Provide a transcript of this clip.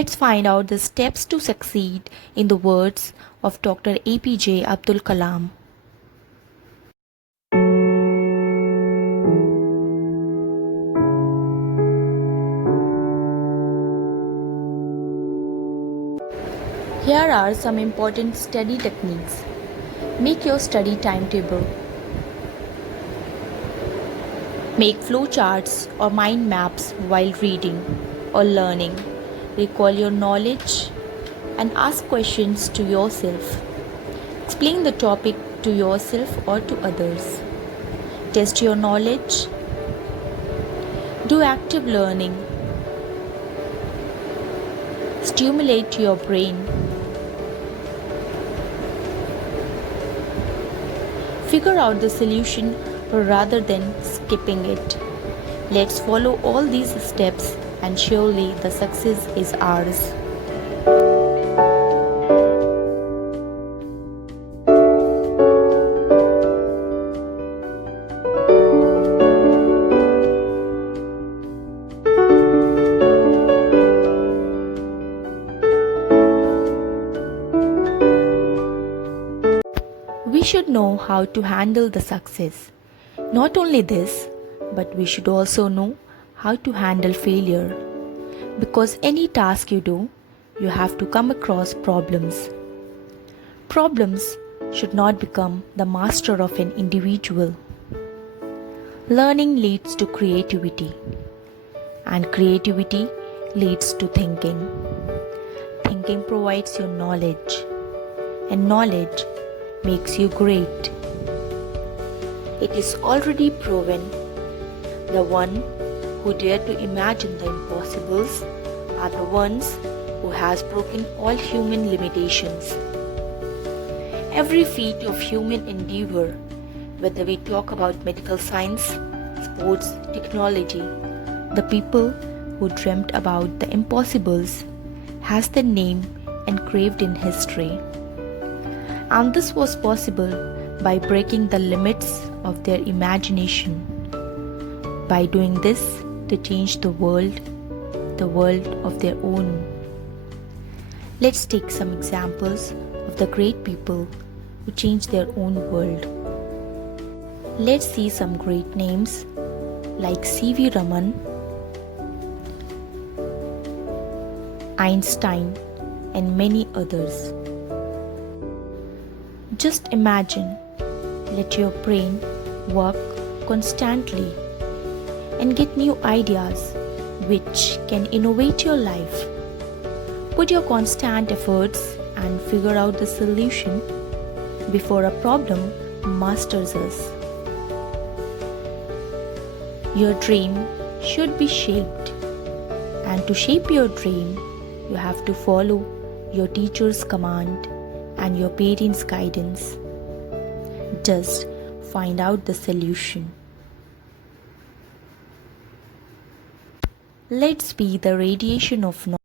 Let's find out the steps to succeed in the words of Dr. A.P.J Abdul Kalam. Here are some important study techniques. Make your study timetable. Make flowcharts or mind maps while reading or learning. Recall your knowledge and ask questions to yourself. Explain the topic to yourself or to others. Test your knowledge. Do active learning. Stimulate your brain. Figure out the solution rather than skipping it. Let's follow all these steps and surely the success is ours. We should know how to handle the success. Not only this, but we should also know how to handle failure. Because any task you do, you have to come across problems. Problems should not become the master of an individual. Learning leads to creativity, and creativity leads to thinking. Thinking provides you knowledge, and knowledge makes you great. It is already proven the one who dare to imagine the impossibles are the ones who has broken all human limitations. Every feat of human endeavor, whether we talk about medical science, sports, technology, the people who dreamt about the impossibles has their name engraved in history. And this was possible by breaking the limits of their imagination. By doing this, they changed the world of their own. Let's take some examples of the great people who changed their own world. Let's see some great names like C.V. Raman, Einstein, and many others. Just imagine, let your brain work constantly and get new ideas which can innovate your life. Put your constant efforts and figure out the solution before a problem masters us. Your dream should be shaped, and to shape your dream, you have to follow your teacher's command and your parents' guidance. Just find out the solution. Let's be the radiation of knowledge.